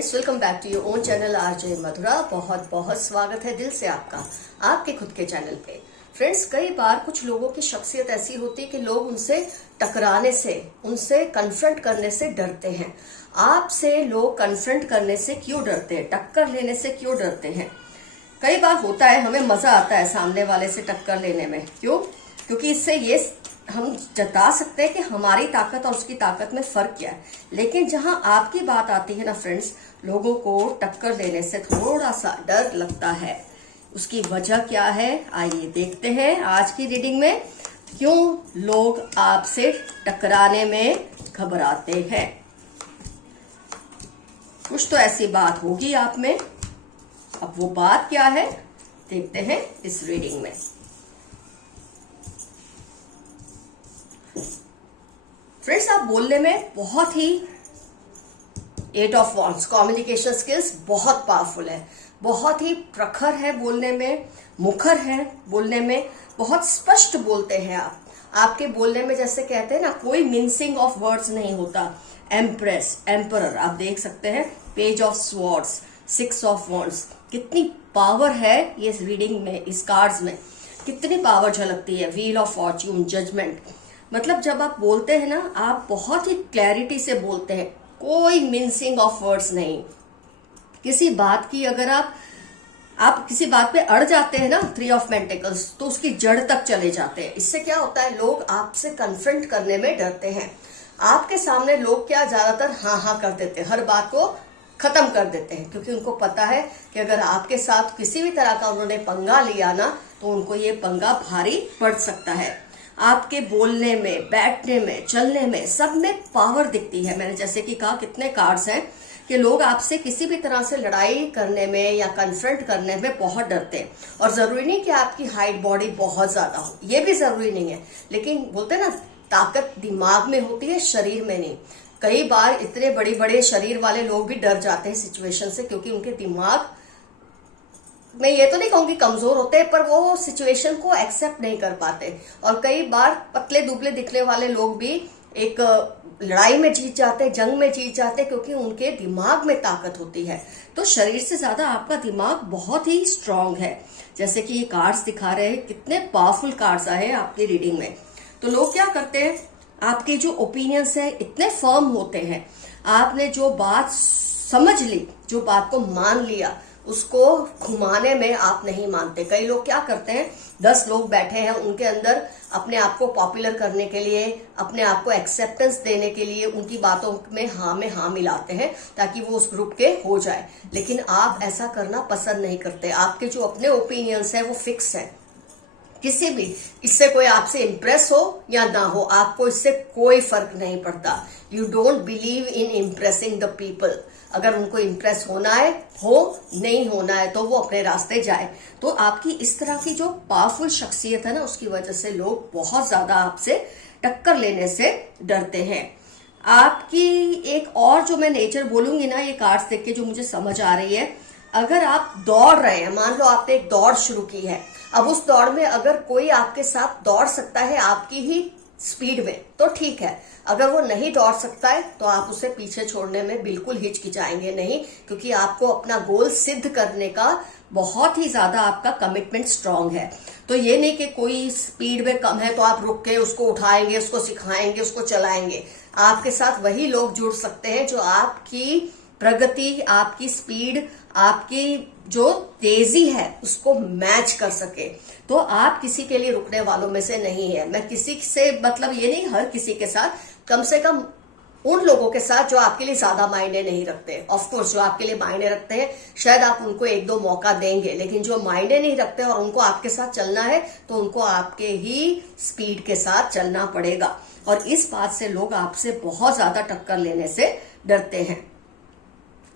Friends, welcome back to your own channel RJ Madhura. बहुत बहुत स्वागत है दिल से आपका आपके खुद के चैनल पे। फ्रेंड्स, कई बार कुछ लोगों की शख्सियत ऐसी होती है कि लोग उनसे टकराने से, उनसे कन्फ्रंट करने से डरते हैं। आपसे लोग कन्फ्रंट करने से क्यों डरते हैं, टक्कर लेने से क्यों डरते हैं? कई बार होता है, हमें मजा आता है सामने वाले से टक्कर लेने में। क्यों? क्योंकि इससे ये हम जता सकते हैं कि हमारी ताकत और उसकी ताकत में फर्क क्या है। लेकिन जहां आपकी बात आती है ना फ्रेंड्स, लोगों को टक्कर देने से थोड़ा सा डर लगता है। उसकी वजह क्या है, आइए देखते हैं आज की रीडिंग में क्यों लोग आपसे टकराने में घबराते हैं। कुछ तो ऐसी बात होगी आप में। अब वो बात क्या है, देखते हैं इस रीडिंग में। फ्रेंड्स, आप बोलने में बहुत ही 8 ऑफ वॉन्ड्स, कम्युनिकेशन स्किल्स बहुत पावरफुल है, बहुत ही प्रखर है बोलने में, मुखर है बोलने में, बहुत स्पष्ट बोलते हैं आप। आपके बोलने में जैसे कहते हैं ना, कोई मिंसिंग ऑफ वर्ड्स नहीं होता। एम्प्रेस, एम्परर, आप देख सकते हैं, page of swords, 6 of wands. कितनी पावर है ये रीडिंग में, इस कार्ड्स में कितनी पावर झलकती है। Wheel of fortune, judgment. मतलब जब आप बोलते हैं ना, आप बहुत ही क्लैरिटी से बोलते हैं, कोई मिंसिंग ऑफ वर्ड्स नहीं। किसी बात की अगर आप किसी बात पे अड़ जाते हैं ना, 3 ऑफ पेंटिकल्स, तो उसकी जड़ तक चले जाते हैं। इससे क्या होता है, लोग आपसे कन्फ्रंट करने में डरते हैं। आपके सामने लोग क्या ज्यादातर हाँ कर देते हैं, हर बात को खत्म कर देते हैं, क्योंकि उनको पता है कि अगर आपके साथ किसी भी तरह का उन्होंने पंगा लिया ना, तो उनको ये पंगा भारी पड़ सकता है। आपके बोलने में, बैठने में, चलने में, सब में पावर दिखती है। मैंने जैसे कि कहा, कितने कार्ड्स हैं कि लोग आपसे किसी भी तरह से लड़ाई करने में या कन्फ्रंट करने में बहुत डरते हैं। और जरूरी नहीं कि आपकी हाइट, बॉडी बहुत ज्यादा हो, ये भी जरूरी नहीं है। लेकिन बोलते हैं ना, ताकत दिमाग में होती है, शरीर में नहीं। कई बार इतने बड़े बड़े शरीर वाले लोग भी डर जाते हैं सिचुएशन से, क्योंकि उनके दिमाग, मैं ये तो नहीं कहूंगी कमजोर होते हैं, पर वो सिचुएशन को एक्सेप्ट नहीं कर पाते। और कई बार पतले दुबले दिखने वाले लोग भी एक लड़ाई में जीत जाते हैं, जंग में जीत जाते हैं, क्योंकि उनके दिमाग में ताकत होती है। तो शरीर से ज्यादा आपका दिमाग बहुत ही स्ट्रांग है। जैसे कि ये कार्ड्स दिखा रहे हैं, कितने पावरफुल कार्ड्स आए आपकी रीडिंग में। तो लोग क्या करते हैं, आपके जो ओपिनियंस है इतने फर्म होते हैं। आपने जो बात समझ ली, जो बात को मान लिया, उसको घुमाने में आप नहीं मानते। कई लोग क्या करते हैं, 10 लोग बैठे हैं, उनके अंदर अपने आप को पॉपुलर करने के लिए, अपने आप को एक्सेप्टेंस देने के लिए उनकी बातों में हाँ मिलाते हैं, ताकि वो उस ग्रुप के हो जाए। लेकिन आप ऐसा करना पसंद नहीं करते। आपके जो अपने ओपिनियंस है वो फिक्स है। किसी भी, इससे कोई आपसे इंप्रेस हो या ना हो, आपको इससे कोई फर्क नहीं पड़ता। You don't believe in impressing the people. अगर उनको इम्प्रेस होना है हो, नहीं होना है तो वो अपने रास्ते जाए। तो आपकी इस तरह की जो पावरफुल शख्सियत है ना, उसकी वजह से लोग बहुत ज्यादा आपसे टक्कर लेने से डरते हैं। आपकी एक और जो मैं नेचर बोलूंगी ना, ये कार्ड्स देख के जो मुझे समझ आ रही है, अगर आप दौड़ रहे हैं, मान लो आपने एक दौड़ शुरू की है, अब उस दौड़ में अगर कोई आपके साथ दौड़ सकता है आपकी ही स्पीड में, तो ठीक है। अगर वो नहीं दौड़ सकता है तो आप उसे पीछे छोड़ने में बिल्कुल हिचकिचाएंगे नहीं, क्योंकि आपको अपना गोल सिद्ध करने का बहुत ही ज्यादा आपका कमिटमेंट स्ट्रांग है। तो ये नहीं कि कोई स्पीड में कम है तो आप रुक के उसको उठाएंगे, उसको सिखाएंगे, उसको चलाएंगे। आपके साथ वही लोग जुड़ सकते हैं जो आपकी प्रगति, आपकी स्पीड, आपकी जो तेजी है उसको मैच कर सके। तो आप किसी के लिए रुकने वालों में से नहीं है। मैं किसी से मतलब ये नहीं, हर किसी के साथ, कम से कम उन लोगों के साथ जो आपके लिए ज्यादा मायने नहीं रखते। ऑफ कोर्स जो आपके लिए मायने रखते हैं, शायद आप उनको 1-2 मौका देंगे, लेकिन जो मायने नहीं रखते और उनको आपके साथ चलना है, तो उनको आपके ही स्पीड के साथ चलना पड़ेगा। और इस बात से लोग आपसे बहुत ज्यादा टक्कर लेने से डरते हैं।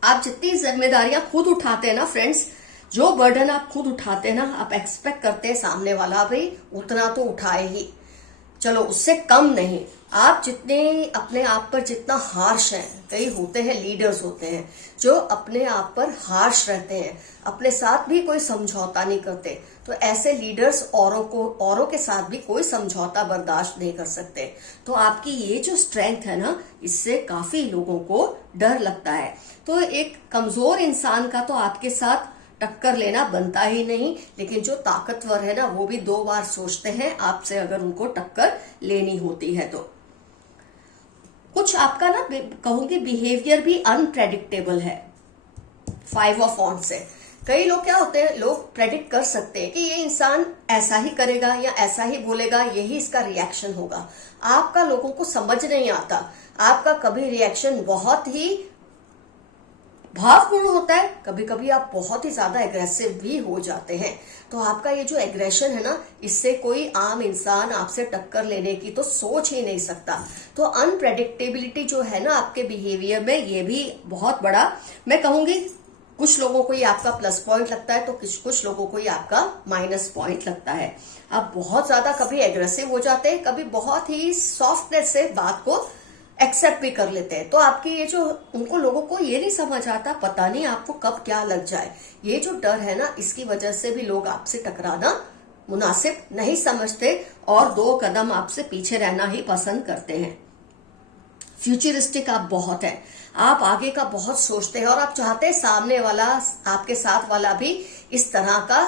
आप जितनी जिम्मेदारियां खुद उठाते हैं ना फ्रेंड्स, जो बर्डन आप खुद उठाते हैं ना, आप एक्सपेक्ट करते हैं सामने वाला भी उतना तो उठाए ही। चलो उससे कम नहीं, आप जितने अपने आप पर जितना हार्श हैं, कई होते हैं लीडर्स होते हैं जो अपने आप पर हार्श रहते हैं, अपने साथ भी कोई समझौता नहीं करते, तो ऐसे लीडर्स औरों के साथ भी कोई समझौता बर्दाश्त नहीं कर सकते। तो आपकी ये जो स्ट्रेंथ है ना, इससे काफी लोगों को डर लगता है। तो एक कमजोर इंसान का तो आपके साथ टक्कर लेना बनता ही नहीं, लेकिन जो ताकतवर है ना, वो भी 2 बार सोचते हैं आपसे अगर उनको टक्कर लेनी होती है तो। कुछ आपका ना कहूंगी बिहेवियर भी अनप्रेडिक्टेबल है 5 ऑफ वॉन्ड्स से। कई लोग क्या होते हैं, लोग प्रेडिक्ट कर सकते हैं कि ये इंसान ऐसा ही करेगा या ऐसा ही बोलेगा, यही इसका रिएक्शन होगा। आपका लोगों को समझ नहीं आता, आपका कभी रिएक्शन बहुत ही भावपूर्ण होता है, कभी कभी आप बहुत ही ज्यादा एग्रेसिव भी हो जाते हैं। तो आपका ये जो एग्रेशन है ना, इससे कोई आम इंसान आपसे टक्कर लेने की तो सोच ही नहीं सकता। तो अनप्रेडिक्टेबिलिटी जो है ना आपके बिहेवियर में, ये भी बहुत बड़ा, मैं कहूंगी कुछ लोगों को ये आपका प्लस पॉइंट लगता है तो कुछ लोगों को ये आपका माइनस पॉइंट लगता है। आप बहुत ज्यादा कभी एग्रेसिव हो जाते हैं, कभी बहुत ही सॉफ्टनेस से बात को एक्सेप्ट भी कर लेते हैं। तो आपकी ये जो, उनको लोगों को ये नहीं समझ आता, पता नहीं आपको कब क्या लग जाए। ये जो डर है ना, इसकी वजह से भी लोग आपसे टकराना मुनासिब नहीं समझते और 2 कदम आपसे पीछे रहना ही पसंद करते हैं। फ्यूचरिस्टिक आप बहुत है, आप आगे का बहुत सोचते हैं और आप चाहते हैं सामने वाला, आपके साथ वाला भी इस तरह का,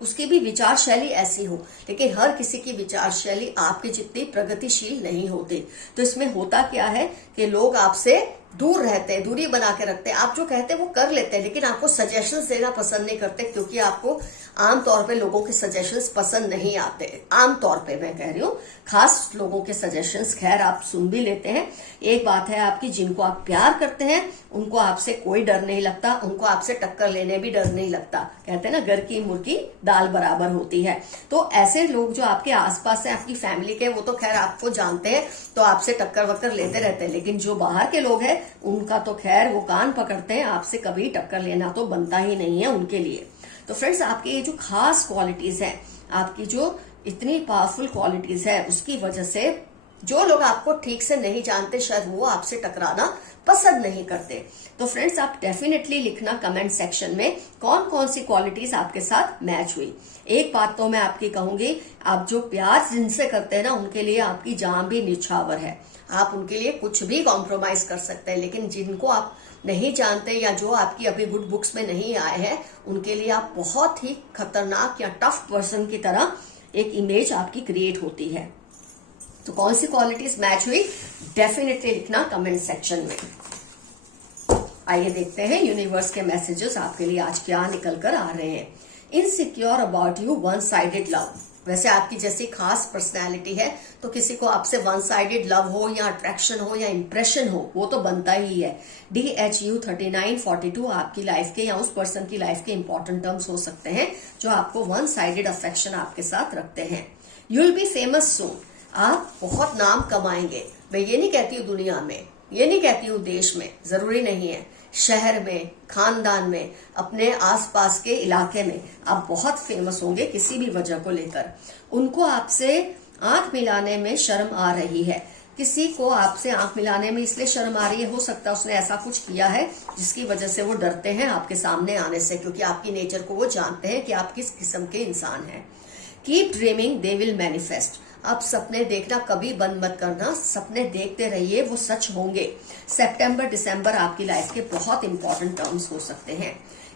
उसकी भी विचार शैली ऐसी हो, लेकिन हर किसी की विचार शैली आपके जितनी प्रगतिशील नहीं होती। तो इसमें होता क्या है कि लोग आपसे दूर रहते हैं, दूरी बना के रखते हैं। आप जो कहते हैं वो कर लेते हैं, लेकिन आपको सजेशंस देना पसंद नहीं करते, क्योंकि आपको आमतौर पे लोगों के सजेशंस पसंद नहीं आते। आमतौर पे मैं कह रही हूँ, खास लोगों के सजेशंस खैर आप सुन भी लेते हैं। एक बात है आपकी, जिनको आप प्यार करते हैं उनको आपसे कोई डर नहीं लगता, उनको आपसे टक्कर लेने भी डर नहीं लगता। कहते हैं ना, घर की मुर्गी दाल बराबर होती है। तो ऐसे लोग जो आपके आसपास हैं, आपकी फैमिली के, वो तो खैर आपको जानते हैं तो आपसे टक्कर वक्कर लेते रहते हैं, लेकिन जो बाहर के लोग हैं उनका तो खैर वो कान पकड़ते हैं, आपसे कभी टक्कर लेना तो बनता ही नहीं है उनके लिए। तो फ्रेंड्स, आपकी ये जो खास क्वालिटीज है, आपकी जो इतनी पावरफुल क्वालिटीज है, उसकी वजह से जो लोग आपको ठीक से नहीं जानते शायद वो आपसे टकराना पसंद नहीं करते। तो फ्रेंड्स, आप डेफिनेटली लिखना कमेंट सेक्शन में कौन कौन सी क्वालिटीज आपके साथ मैच हुई। एक बात तो मैं आपकी कहूंगी, आप जो प्यार जिनसे करते हैं ना, उनके लिए आपकी जान भी निछावर है, आप उनके लिए कुछ भी कॉम्प्रोमाइज कर सकते हैं। लेकिन जिनको आप नहीं जानते या जो आपकी अभी गुड बुक्स में नहीं आए हैं, उनके लिए आप बहुत ही खतरनाक या टफ पर्सन की तरह एक इमेज आपकी क्रिएट होती है। तो कौन सी क्वालिटीज मैच हुई, डेफिनेटली लिखना कमेंट सेक्शन में। आइए देखते हैं यूनिवर्स के मैसेजेस आपके लिए आज क्या निकल कर आ रहे हैं। Insecure about you, one sided love. वैसे आपकी जैसी खास पर्सनैलिटी है तो किसी को आपसे वन साइडेड लव हो या अट्रैक्शन हो या इंप्रेशन हो, वो तो बनता ही है। DHU 3942 आपकी लाइफ के या उस पर्सन की लाइफ के इंपॉर्टेंट टर्म्स हो सकते हैं जो आपको वन साइडेड अफेक्शन आपके साथ रखते हैं। यू विल बी फेमस सून, आप बहुत नाम कमाएंगे। मैं ये नहीं कहती हूँ दुनिया में, ये नहीं कहती हूँ देश में, जरूरी नहीं है, शहर में, खानदान में, अपने आसपास के इलाके में आप बहुत फेमस होंगे किसी भी वजह को लेकर। उनको आपसे आंख मिलाने में शर्म आ रही है, किसी को आपसे आंख मिलाने में इसलिए शर्म आ रही है, हो सकता है उसने ऐसा कुछ किया है जिसकी वजह से वो डरते हैं आपके सामने आने से, क्योंकि आपकी नेचर को वो जानते हैं कि आप किस किस्म के इंसान हैं। Keep dreaming, they will manifest. आप सपने देखना कभी बंद मत करना, सपने देखते रहिए, वो सच होंगे। सितंबर दिसंबर आपकी लाइफ के बहुत इंपॉर्टेंट टर्म्स हो सकते हैं।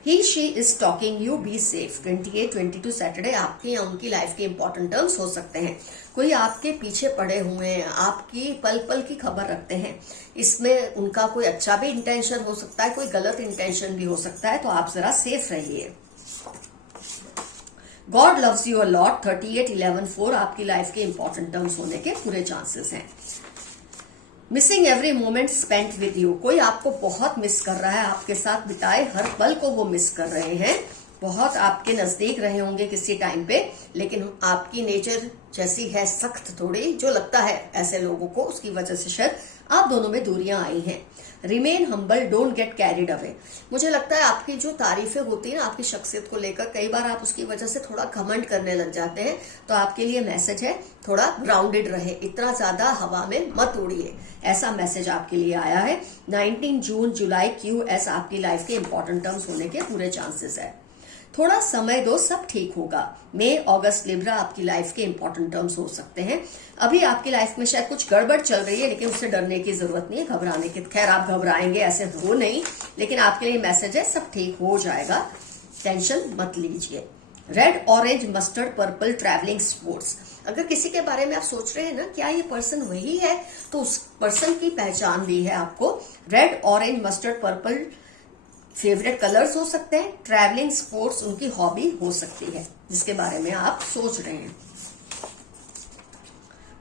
He she is talking you, be safe. 28-22 Saturday आपके या उनकी लाइफ के इंपॉर्टेंट टर्म्स हो सकते हैं। कोई आपके पीछे पड़े हुए हैं, आपकी पल पल की खबर रखते हैं। इसमें उनका कोई अच्छा भी इंटेंशन हो सकता है, कोई गलत इंटेंशन भी हो सकता है, तो आप जरा सेफ रहिए। God loves you a lot, 38-11-4 आपकी लाइफ के इंपॉर्टेंट टर्म्स होने के पूरे चांसेस हैं। Missing every moment spent with you, कोई आपको बहुत मिस कर रहा है, आपके साथ बिताए हर पल को वो मिस कर रहे हैं, बहुत आपके नजदीक रहे होंगे किसी टाइम पे, लेकिन आपकी नेचर जैसी है सख्त थोड़ी, जो लगता है ऐसे लोगों को, उसकी वजह से शायद आप दोनों में दूरियां आई हैं। Remain humble, don't get carried away. मुझे लगता है आपकी जो तारीफें होती है ना आपकी शख्सियत को लेकर, कई बार आप उसकी वजह से थोड़ा घमंड करने लग जाते हैं। तो आपके लिए मैसेज है थोड़ा ग्राउंडेड रहे, इतना ज्यादा हवा में मत उड़िए, ऐसा मैसेज आपके लिए आया है। 19 जून जुलाई QS आपकी लाइफ के इंपॉर्टेंट टर्म्स होने के पूरे चांसेस है। थोड़ा समय दो, सब ठीक होगा। मई अगस्त लिब्रा आपकी लाइफ के इंपॉर्टेंट टर्म्स हो सकते हैं। अभी आपकी लाइफ में शायद कुछ गड़बड़ चल रही है, लेकिन उससे डरने की जरूरत नहीं है, घबराने की। खैर आप घबराएंगे ऐसे हो नहीं, लेकिन आपके लिए मैसेज है सब ठीक हो जाएगा, टेंशन मत लीजिए। Red, orange, mustard, purple, travelling, sports. अगर किसी के बारे में आप सोच रहे हैं ना क्या ये पर्सन वही है, तो उस पर्सन की पहचान भी है आपको। Red, orange, mustard, purple favourite colours हो सकते हैं। ट्रैवलिंग, स्पोर्ट्स उनकी हॉबी हो सकती है जिसके बारे में आप सोच रहे हैं।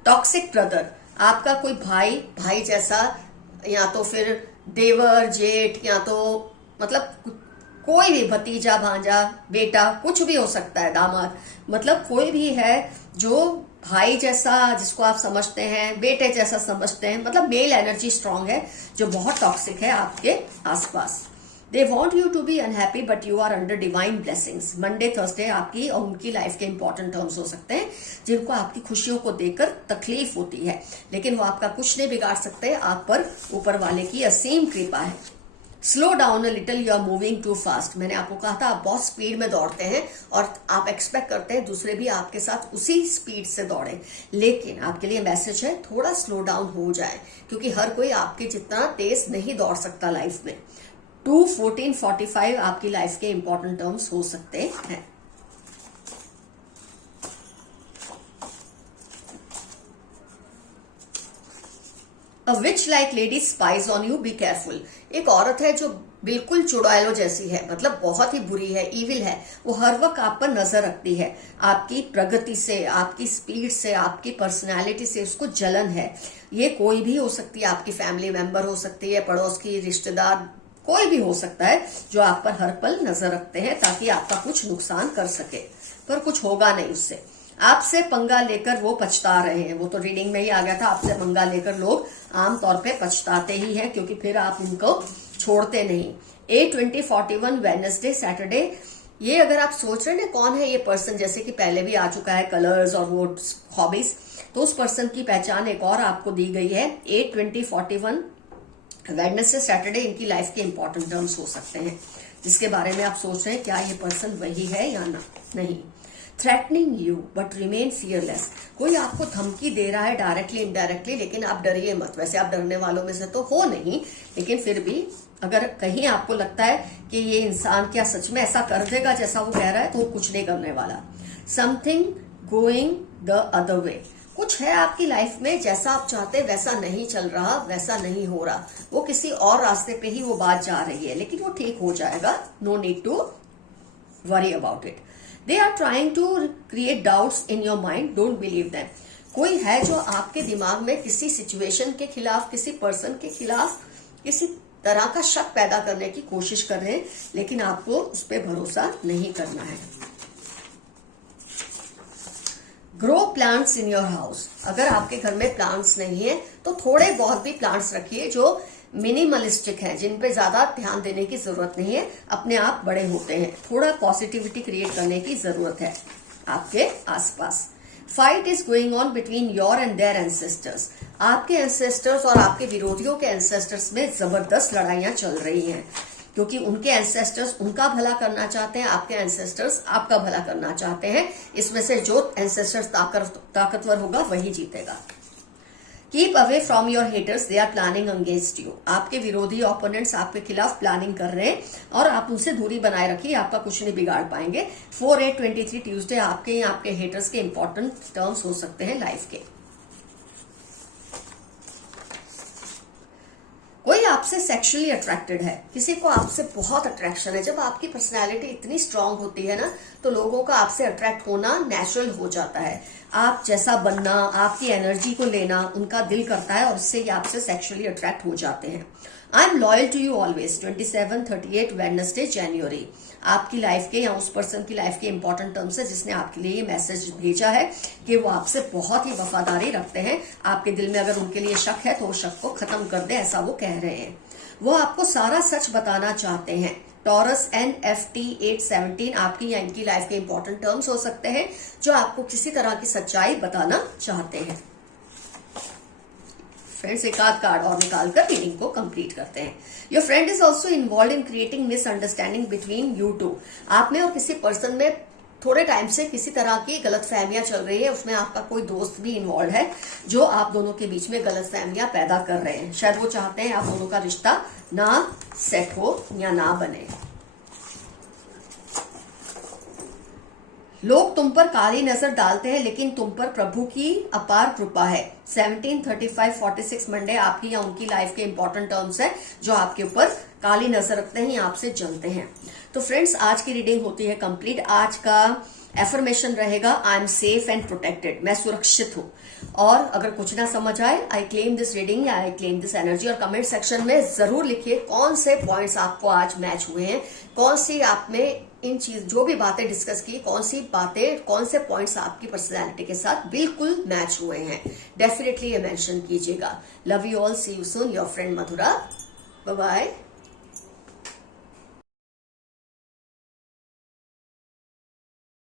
टॉक्सिक ब्रदर, आपका कोई भाई जैसा, या तो फिर देवर, जेठ, या तो मतलब कोई भी भतीजा, भांजा, बेटा, कुछ भी हो सकता है, दामाद, मतलब कोई भी है जो भाई जैसा जिसको आप समझते हैं, बेटे जैसा समझते हैं, मतलब मेल एनर्जी स्ट्रांग है जो बहुत टॉक्सिक है आपके आसपास। They want you to be unhappy but you are under divine blessings. Monday, Thursday आपकी और उनकी लाइफ के इंपॉर्टेंट टर्म्स हो सकते हैं जिनको आपकी खुशियों को देखकर तकलीफ होती है, लेकिन वो आपका कुछ नहीं बिगाड़ सकते, आप पर ऊपर वाले की असीम कृपा है। Slow down a little, you are moving too fast. मैंने आपको कहा था आप बहुत स्पीड में दौड़ते हैं और आप एक्सपेक्ट करते हैं दूसरे भी आपके साथ उसी स्पीड से दौड़े, लेकिन आपके लिए मैसेज है थोड़ा स्लो डाउन हो जाए, क्योंकि हर कोई आपके जितना तेज नहीं दौड़ सकता लाइफ में। 2-14-45 आपकी लाइफ के इंपॉर्टेंट टर्म्स हो सकते हैं। A witch like lady spies on you, be careful. एक औरत है जो बिल्कुल चुड़ैलों जैसी है, मतलब बहुत ही बुरी है, इविल है, वो हर वक्त आप पर नजर रखती है। आपकी प्रगति से, आपकी स्पीड से, आपकी पर्सनालिटी से उसको जलन है। ये कोई भी हो सकती है, आपकी फैमिली मेंबर हो सकती है, पड़ोस की, रिश्तेदार, कोई भी हो सकता है जो आप पर हर पल नजर रखते हैं ताकि आपका कुछ नुकसान कर सके, पर कुछ होगा नहीं उससे। आपसे पंगा लेकर वो पछता रहे हैं, वो तो रीडिंग में ही आ गया था, आपसे पंगा लेकर लोग आमतौर पे पछताते ही हैं, क्योंकि फिर आप इनको छोड़ते नहीं। 8-20-41 वेडनेसडे, सैटरडे। ये अगर आप सोच रहे हैं ना कौन है ये पर्सन, जैसे कि पहले भी आ चुका है कलर्स और वो हॉबीज, तो उस पर्सन की पहचान एक और आपको दी गई है। 8-20-41 वेडनेसडे, सैटरडे इनकी लाइफ के इंपॉर्टेंट टर्म्स हो सकते हैं जिसके बारे में आप सोच रहे हैं क्या ये पर्सन वही है या नहीं। Threatening you but remain fearless. कोई आपको धमकी दे रहा है डायरेक्टली इनडायरेक्टली, लेकिन आप डरिए मत। वैसे आप डरने वालों में से तो हो नहीं, लेकिन फिर भी अगर कहीं आपको लगता है कि ये इंसान क्या सच में ऐसा कर देगा जैसा वो कह रहा है, तो वो कुछ नहीं करने वाला। Something going the other way. कुछ है आपकी लाइफ में जैसा आप चाहते वैसा नहीं चल रहा, वैसा नहीं हो रहा, वो किसी और रास्ते पे ही वो बात जा रही है, लेकिन वो ठीक हो जाएगा। No need to worry about it. They are trying to create doubts in your mind, don't believe them. कोई है जो आपके दिमाग में किसी सिचुएशन के खिलाफ, किसी पर्सन के खिलाफ किसी तरह का शक पैदा करने की कोशिश कर रहे हैं, लेकिन आपको उस पर भरोसा नहीं करना है। Grow plants in your house. अगर आपके घर में प्लांट्स नहीं है तो थोड़े बहुत भी प्लांट्स रखिए जो मिनिमलिस्टिक हैं, जिन पे ज्यादा ध्यान देने की जरूरत नहीं है, अपने आप बड़े होते हैं। थोड़ा पॉजिटिविटी क्रिएट करने की जरूरत है आपके आसपास। Fight is going on between your and their ancestors. आपके एंसेस्टर्स और आपके विरोधियों के एंसेस्टर्स में जबरदस्त लड़ाइयां चल रही हैं, क्योंकि उनके एंसेस्टर्स उनका भला करना चाहते हैं, आपके एंसेस्टर्स आपका भला करना चाहते हैं। इसमें से जो एंसेस्टर्स ताकतवर होगा वही जीतेगा। Keep away from your haters, they are planning against you. आपके विरोधी ओपोनेंट्स आपके खिलाफ प्लानिंग कर रहे हैं और आप उनसे दूरी बनाए रखिए, आपका कुछ नहीं बिगाड़ पाएंगे। 4-8-23 ट्यूसडे आपके हेटर्स के इंपॉर्टेंट टर्म्स हो सकते हैं लाइफ के। कोई आपसे सेक्सुअली अट्रैक्टेड है, किसी को आपसे बहुत अट्रैक्शन है। जब आपकी पर्सनैलिटी इतनी स्ट्रांग होती है ना, तो लोगों का आपसे अट्रैक्ट होना नेचुरल हो जाता है। आप जैसा बनना, आपकी एनर्जी को लेना उनका दिल करता है और उससे ये आपसे सेक्सुअली अट्रैक्ट हो जाते हैं। I am loyal to you always 27, 38 Wednesday January. आपकी लाइफ के या उस पर्सन की लाइफ के इंपॉर्टेंट टर्म्स है जिसने आपके लिए ये मैसेज भेजा है कि वो आपसे बहुत ही वफादारी रखते हैं। आपके दिल में अगर उनके लिए शक है तो उस शक को खत्म कर दे, ऐसा वो कह रहे हैं। वो आपको सारा सच बताना चाहते हैं। टॉरस NFT 817 आपकी या इनकी लाइफ के इंपॉर्टेंट टर्म्स हो सकते हैं जो आपको किसी तरह की सच्चाई बताना चाहते हैं। फ्रेंड्स, एक आध कार्ड और निकालकर रीडिंग को कंप्लीट करते हैं। Your friend is also involve in creating misunderstanding between you two. आप में और किसी पर्सन में थोड़े टाइम से किसी तरह की गलतफहमियां चल रही है, उसमें आपका कोई दोस्त भी इन्वॉल्व है जो आप दोनों के बीच में गलतफहमियां पैदा कर रहे हैं। शायद वो चाहते हैं आप दोनों का रिश्ता ना सेट हो या ना बने। लोग तुम पर काली नजर डालते हैं लेकिन तुम पर प्रभु की अपार कृपा है। 17, 35, 46 मंडे आपकी या उनकी लाइफ के इंपॉर्टेंट टर्म्स है जो आपके ऊपर काली नजर रखते हैं या आपसे जलते हैं। तो फ्रेंड्स, आज की रीडिंग होती है कंप्लीट। आज का एफर्मेशन रहेगा I am safe and protected, मैं सुरक्षित हूं। और अगर कुछ ना समझ आए, आई क्लेम दिस रीडिंग या आई क्लेम दिस एनर्जी, और कमेंट सेक्शन में जरूर लिखिए कौन से पॉइंट्स आपको आज मैच हुए हैं, कौन सी आप में इन चीज जो भी बातें डिस्कस की, कौन सी बातें, कौन से पॉइंट्स आपकी पर्सनैलिटी के साथ बिल्कुल मैच हुए हैं। डेफिनेटली ये मेंशन कीजिएगा। Love you all, see you soon, your friend Madhura. Bye bye.